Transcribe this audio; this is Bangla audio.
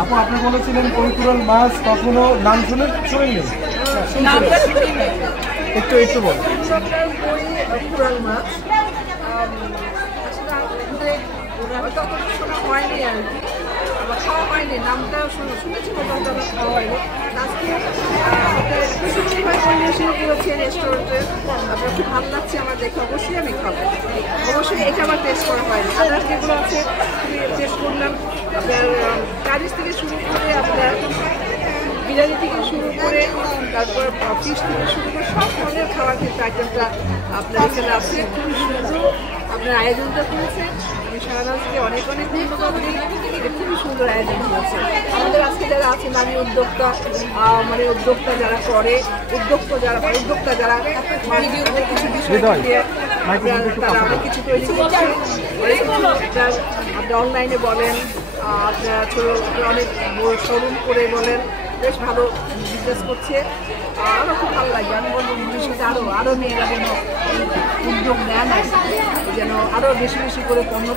আপু আপনি বলেছিলেন কৈতুরাল মাছ কখনো নাম শুনেননি? একটু একটু বলুন। কৈতুরাল মাছ আসলে শোনা হয়নি আর কি, আবার খাওয়া হয়নি, নামটা শুনেছি তবে খাওয়া হয়নি। আজকে পরিবেশন করেছে রেস্টুরেন্টে, আপনার খুব ভালো লাগছে আমার দেখে, অবশ্যই আমি খাবো। অবশ্যই এটা আমার টেস্ট করা হয়নি, আদার্স যেগুলো আছে টেস্ট করলাম। আপনার কারিজ থেকে শুরু করে আপনার বিরিয়ানি থেকে শুরু করে তারপর ফিশ থেকে শুরু করে সব ধরনের খাবার কিন্তু আইটেমটা আপনার এখানে আছে। খুবই সুন্দর আপনার আয়োজনটা করেছে, আমি শাহনাজকে অনেক অনেক ধন্যবাদ দিই। এটা খুবই সুন্দর আয়োজন করেছে। আমাদের আজকে যারা আছেন আমি উদ্যোক্তা, মানে উদ্যোক্তা যারা করে, উদ্যোক্তা যারা ভিডিওতে কিছু বিষয় দিয়ে তারা অনেক কিছু তৈরি করছে। আপনি অনলাইনে বলেন, আপনার ছোটো অনেক শোরুম করে বলেন, বেশ ভালো বিজনেস করছে। আরও খুব ভালো লাগে। আমি বলবো ভবিষ্যতে আরও মেয়েরা যেন উদ্যোগ নেন, যেন আরও বেশি বেশি করে পণ্য